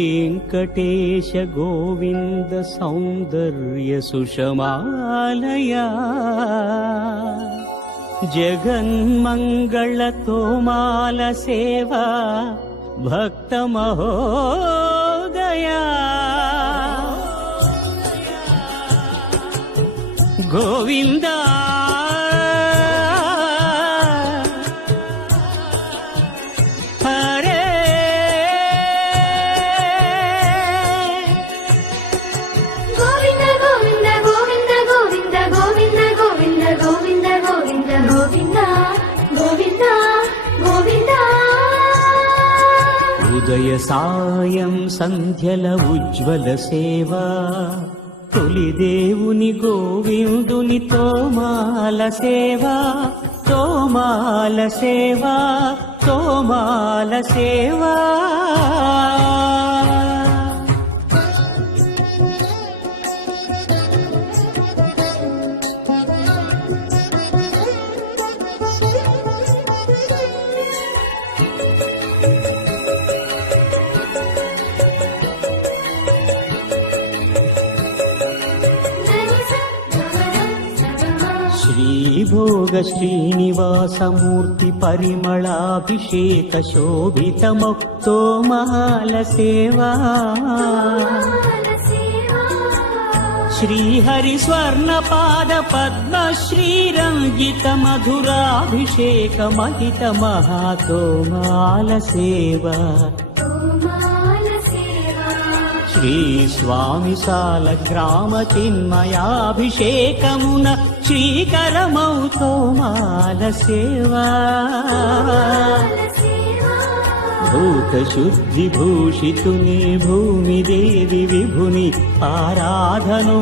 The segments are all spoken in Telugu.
श्रीवेङ्कटेश गोविन्द सौन्दर्यसुषमालया जगन्मङ्गलतोमालसेवा भक्तमहोदया गोविन्दा సాయం సంధ్యల ఉజ్వల సేవ. తొలి దేవుని గోవిందుని తోమాల సేవ. తోమాల సేవ తోమాల సేవా. भोग श्रीनिवासमूर्ति परिमलाभिषेक शोभितमक्तो महालसेवा श्रीहरिस्वर्णपाद पद्मश्रीरङ्गितमधुराभिषेकमहितमहातोमालसेवा श्रीस्वामिशालग्रामचिन्मयाभिषेकमुन శ్రీకరమౌతో మాల సేవా भूतशुद्धिभूषितुनि भूमिदेवि विभुनि आराधनोपचारविधुल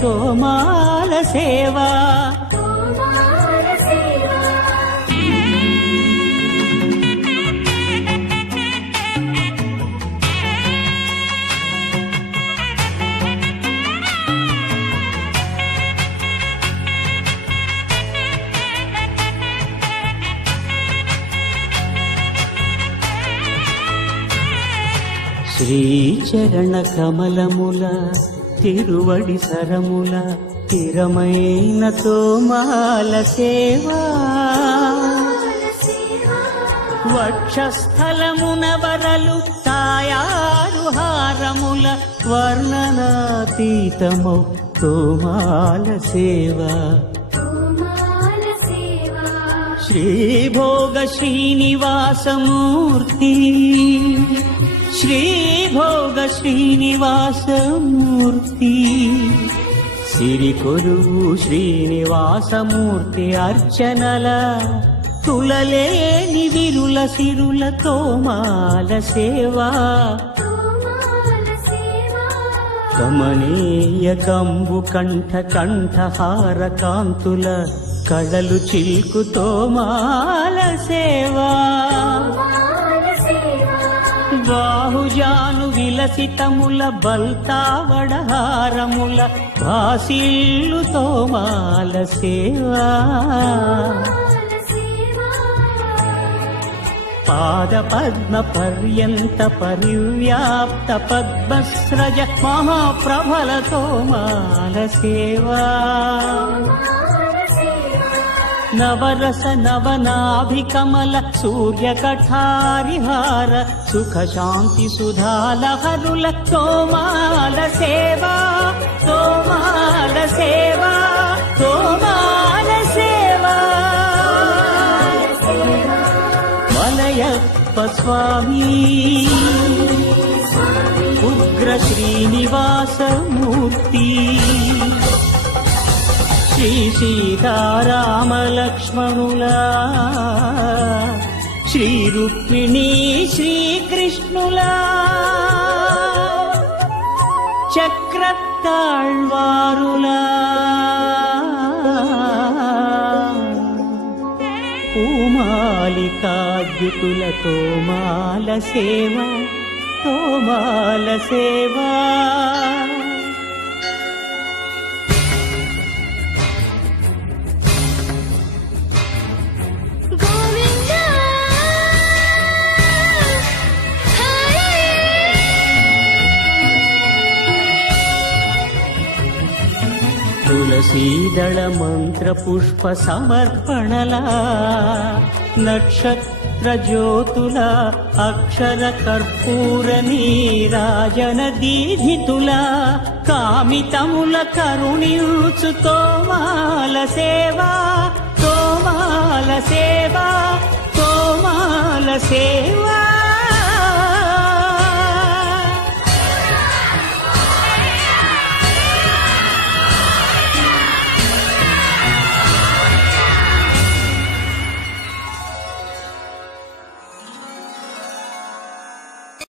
सोमालसेवा శ్రీచరణ కమలముల తిరువడి సరముల స్థిరమైన తోమాల సేవా. వక్షస్థలమున వరలు తాయారు హారముల వర్ణనాతీతము తోమాల సేవా. శ్రీభోగ శ్రీనివాసమూర్తి శ్రీభోగ శ్రీనివాసమూర్తి. సిరి శ్రీనివాసమూర్తి అర్చనల. తులలేని విరుల సిరుల తోమాల సేవా. కమనీయ కంబు కంఠ కంఠహార కాంతుల కళలు చిల్కుతో మాల సేవా. బాహుజాను విలసితముల బల్తావడహారముల భాసిల్లుతో మాల సేవా. పాద పద్మ పర్యంత పరివ్యాప్త పద్మస్రజ మహాప్రభలతో మాల సేవా. నవరస నవనాభి కమల సూర్య కఠారిహార సుఖ శాంతి సుధాల హరుల సోమాల సేవా సోమాల సేవా సోమాల సేవా. వలయప్ప స్వామీ ఉగ్ర శ్రీనివాసమూర్తి. శ్రీ సీతారామలక్ష్మణుల. శ్రీ రుక్మిణీ శ్రీకృష్ణులా. చక్రతాళ్వారులా. పూమాలికాద్యుతుల తోమాల సేవ తోమాల సేవా. శీదళ మంత్ర పుష్ప సమర్పణల నక్షత్ర జ్యోతుల అక్షర కర్పూర నీరాజన దీధితుల కామితముల కరుణించు తోమాల సేవా తోమాల సేవా తోమాల సేవా.